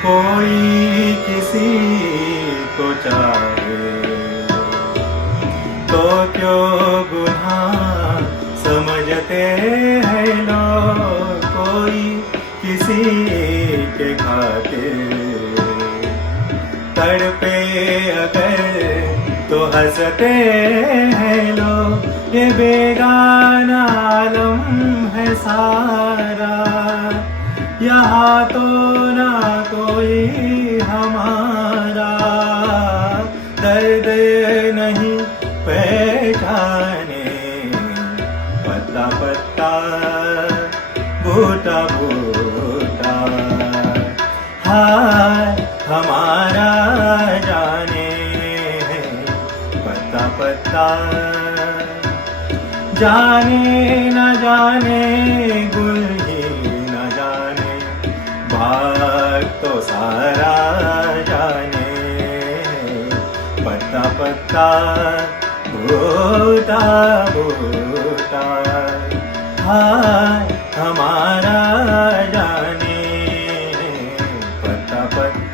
कोई किसी को चाहे तो क्यों गुनाह समझते हैं लोग। कोई किसी के खातिर तड़पे अगर तो हंसते हैं लोग। ये बेगाना आलम है सारा, यहाँ तो ना कोई हमारा। दर्द नहीं पहचाने पत्ता पत्ता बूटा बूटा। हाय हमारा जाने पत्ता पत्ता। जाने न जाने गुल ही न जाने, भाग तो सारा जाने पत्ता पत्ता बूटा बूटा। हाय हमारा जाने पत्ता पत्ता।